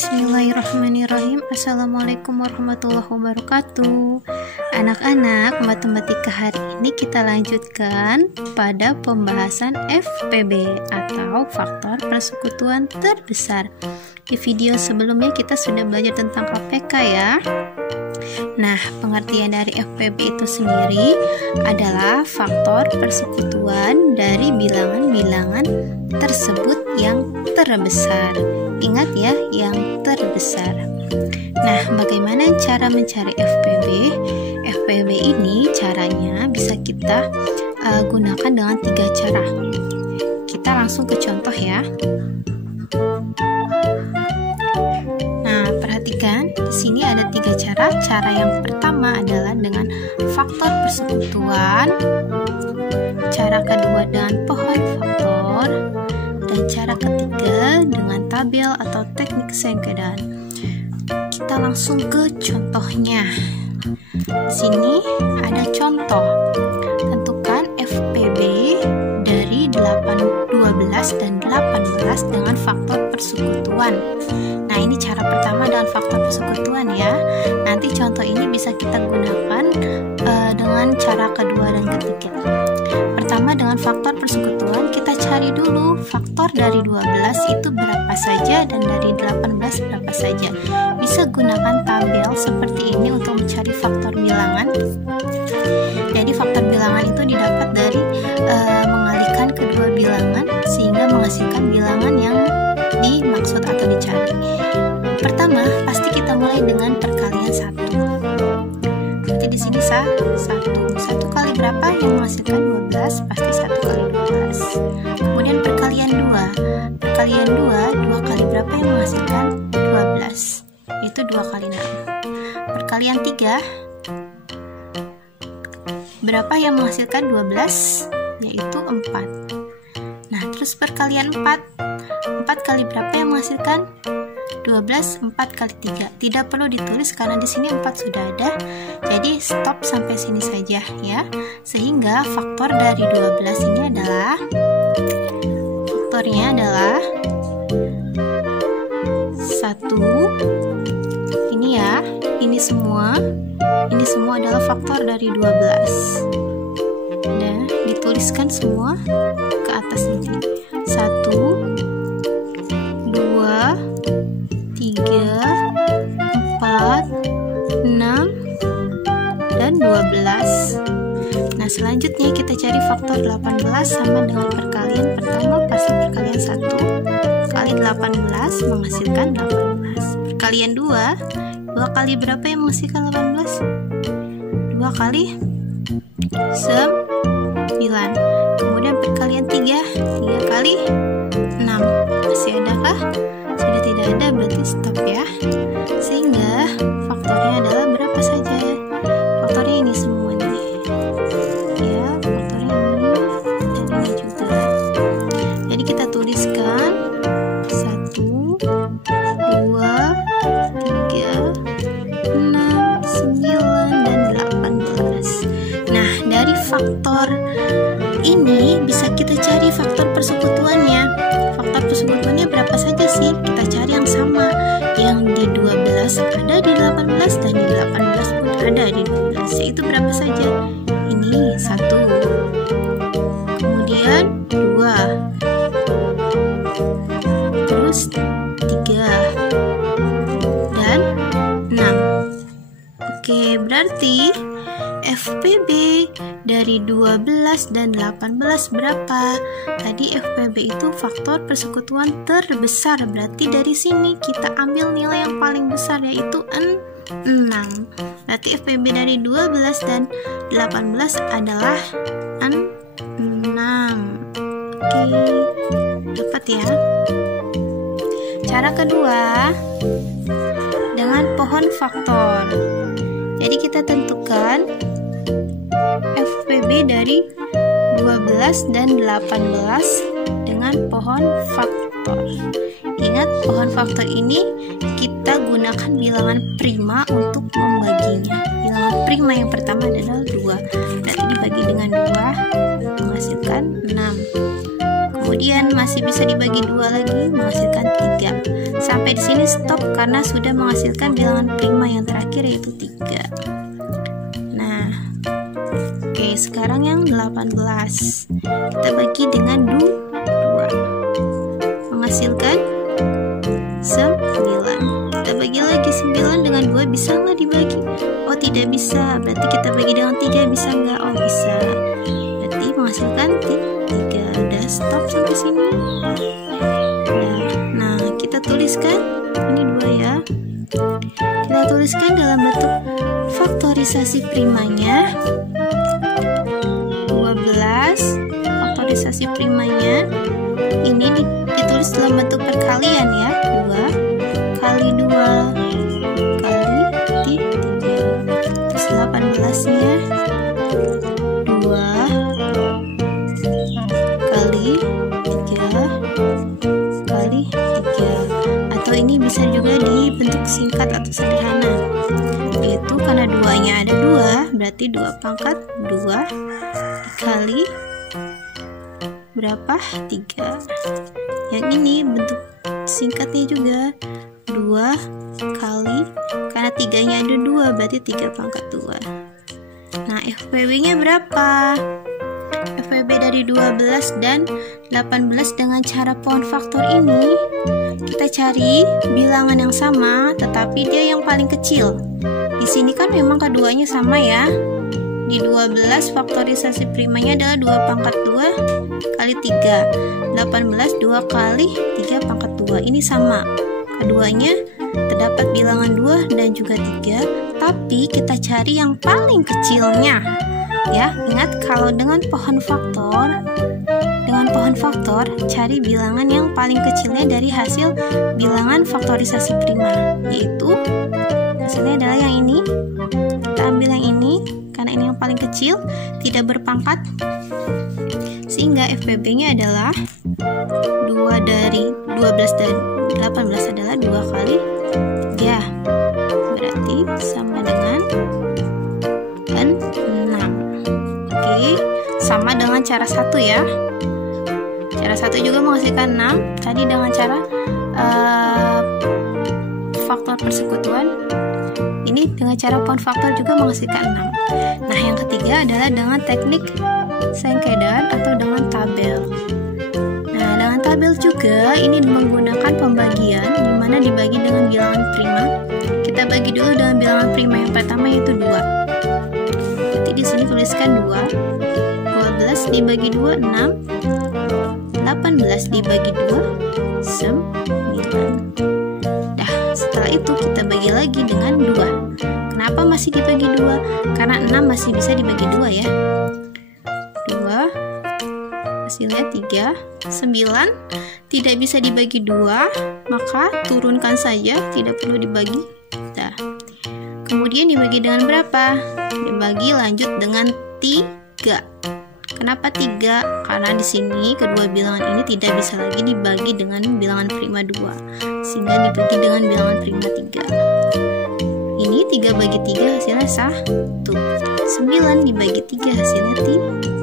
Bismillahirrahmanirrahim. Assalamualaikum warahmatullahi wabarakatuh. Anak-anak, matematika hari ini kita lanjutkan pada pembahasan FPB atau faktor persekutuan terbesar. Di video sebelumnya kita sudah belajar tentang KPK ya. Nah, pengertian dari FPB itu sendiri adalah faktor persekutuan dari bilangan-bilangan tersebut yang terbesar. Ingat ya, yang terbesar. Nah, bagaimana cara mencari FPB? FPB ini caranya bisa kita gunakan dengan 3 cara. Kita langsung ke contoh ya. Nah, perhatikan di sini ada 3 cara. Cara yang pertama adalah dengan faktor persekutuan. Cara kedua dengan pohon faktor. Dan cara ketiga dengan tabel atau teknik segedar. Kita langsung ke contohnya. Di sini ada contoh. Tentukan FPB dari 12 dan 18 dengan faktor persekutuan. Nah, ini cara pertama dengan faktor persekutuan ya. Nanti contoh ini bisa kita gunakan dengan cara kedua dan ketiga. Pertama, dengan faktor persekutuan kita cari dulu faktor dari 12 itu berapa saja dan dari 18 berapa saja. Bisa gunakan tabel seperti ini untuk mencari faktor bilangan. Jadi faktor bilangan itu didapat dari mengalihkan kedua bilangan sehingga menghasilkan bilangan yang dimaksud atau dicari. Pertama, pasti kita mulai dengan perkalian 1. Berarti di sini 1 kali berapa yang menghasilkan 12? Pasti 1 kali 12. Kemudian perkalian 2. Perkalian 2 kali berapa yang menghasilkan 12? Itu 2 kali 6. Perkalian 3. Berapa yang menghasilkan 12? Yaitu 4. Nah, terus perkalian 4. 4 kali berapa yang menghasilkan 12? 4 kali 3. Tidak perlu ditulis karena di sini 4 sudah ada. Jadi stop sampai sini saja ya. Sehingga faktor dari 12 ini adalah faktornya adalah 1. Ini ya, ini semua adalah faktor dari 12. Dan dituliskan semua ke atas ini. 1 2 3 4 6 dan 12. Nah, selanjutnya kita cari faktor 18 sama dengan perkalian pertama, pasti perkalian 1 kali 18 menghasilkan 18. Perkalian 2 kali berapa yang menghasilkan 18? 2 kali 9. Kemudian perkalian 3 kali 6. Masih adakah? Sudah tidak ada, berarti stop ya. Sehingga faktornya adalah berapa saja? Faktornya ini semua nih. Ya, faktornya ini dan ini juga. Jadi kita tuliskan 1 2 3 6 9 dan 18. Nah, dari faktor ini bisa kita cari faktor persekutuannya. Faktor persekutuannya berapa saja sih? Kita cari yang sama. Yang di 12 ada di 18 dan di 18 pun ada di 12. Yaitu berapa saja? Ini 1. Kemudian 2. Terus 3 dan 6. Oke, berarti FPB dari 12 dan 18 berapa? Tadi FPB itu faktor persekutuan terbesar. Berarti dari sini kita ambil nilai yang paling besar yaitu 6. Berarti FPB dari 12 dan 18 adalah 6. Oke, dapat ya. Cara kedua dengan pohon faktor. Jadi kita tentukan FPB dari 12 dan 18 dengan pohon faktor. Ingat, pohon faktor ini kita gunakan bilangan prima untuk membaginya. Bilangan prima yang pertama adalah 2. Berarti dibagi dengan 2 menghasilkan 6. Kemudian masih bisa dibagi 2 lagi, menghasilkan 3. Sampai di sini stop karena sudah menghasilkan bilangan prima yang terakhir yaitu 3. Nah, oke, sekarang yang 18. Kita bagi dengan 2. Menghasilkan 9. Kita bagi lagi 9 dengan 2, bisa nggak dibagi? Oh, tidak bisa. Berarti kita bagi dengan 3, bisa nggak? Oh, bisa. Berarti menghasilkan 3. Udah, stop sampai sini. Nah, kita tuliskan ini 2 ya. Kita tuliskan dalam bentuk faktorisasi primanya 12. Faktorisasi primanya ini ditulis dalam bentuk perkalian ya. 2 kali 2 kali 3. Terus 18-nya 2 kali 3 kali 3. Atau ini bisa juga dibentuk singkat atau sederhana, yaitu karena 2-nya ada 2, berarti 2 pangkat 2 dikali berapa? 3. Yang ini bentuk singkatnya juga 2 kali, karena 3-nya ada 2, berarti 3 pangkat 2. Nah, FPB-nya berapa? FPB dari 12 dan 18 dengan cara pohon faktor ini, kita cari bilangan yang sama, tetapi dia yang paling kecil. Di sini kan memang keduanya sama ya. Di 12 faktorisasi primanya adalah 2 pangkat 2 kali 3. 18 2 kali 3 pangkat 2. Ini sama. Keduanya terdapat bilangan 2 dan juga 3, tapi kita cari yang paling kecilnya. Ya, ingat kalau dengan pohon faktor, cari bilangan yang paling kecilnya dari hasil bilangan faktorisasi prima, yaitu hasilnya adalah yang ini. Kita ambil yang ini karena ini yang paling kecil, tidak berpangkat, sehingga FPB-nya adalah 2 dari 12 dan 18 adalah 2 kali 3, berarti sama dengan 6. Oke, sama dengan cara 1 ya. Cara 1 juga menghasilkan 6. Tadi dengan cara faktor persekutuan, ini dengan cara pohon faktor juga menghasilkan 6. Nah, yang ketiga adalah dengan teknik sengkedan atau dengan tabel. Nah, dengan tabel juga ini menggunakan pembagian, di mana dibagi dengan bilangan prima. Kita bagi dulu dengan bilangan prima yang pertama, yaitu 2. Jadi di sini tuliskan 2. 12 dibagi 2 6. 18 dibagi 2 9. Setelah itu kita bagi lagi dengan 2. Kenapa masih dibagi 2? Karena 6 masih bisa dibagi 2 ya. 2 hasilnya 3. 9 tidak bisa dibagi 2, maka turunkan saja, tidak perlu dibagi. Nah, kemudian dibagi dengan berapa? Dibagi lanjut dengan 3. Kenapa 3? Karena di sini kedua bilangan ini tidak bisa lagi dibagi dengan bilangan prima 2, sehingga dibagi dengan bilangan prima 3. Ini 3 bagi 3 hasilnya 1. 9 dibagi 3 hasilnya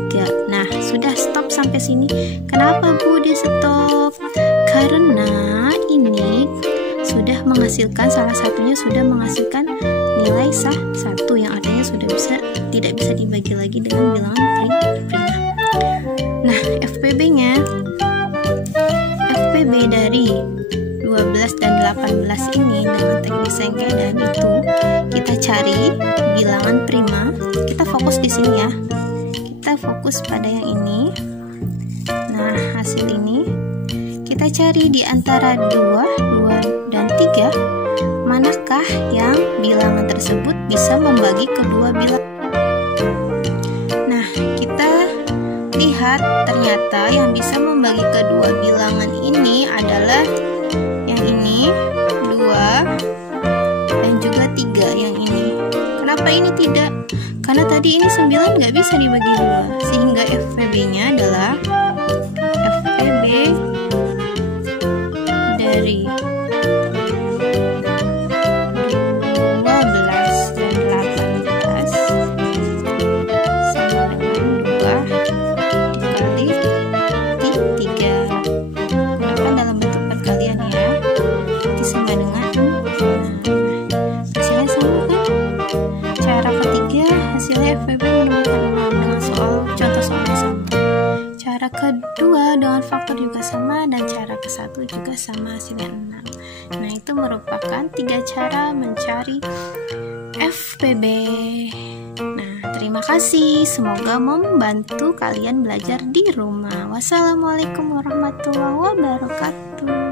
3. Nah, sudah, stop sampai sini. Kenapa Bu dia stop? Karena ini sudah menghasilkan, salah satunya sudah menghasilkan nilai 1 yang artinya sudah tidak bisa dibagi lagi dengan bilangan prima. Nah, FPB-nya, FPB dari 12 dan 18 ini dengan teknik sengkedan itu kita cari bilangan prima. Kita fokus di sini ya. Kita fokus pada yang ini. Nah, hasil ini kita cari di antara 2 dan 3, manakah yang bilangan tersebut bisa membagi kedua bilangan. Nah, kita lihat ternyata yang bisa membagi kedua bilangan ini adalah yang ini 2 dan juga 3 yang ini. Kenapa ini tidak? Karena tadi ini 9 nggak bisa dibagi 2, sehingga FPB-nya adalah FPB dari 12 dan 18 sama dengan 2 dikali 3. ke 1 juga sama hasilnya 6. Nah, itu merupakan 3 cara mencari FPB. Nah, terima kasih. Semoga membantu kalian belajar di rumah. Wassalamualaikum warahmatullahi wabarakatuh.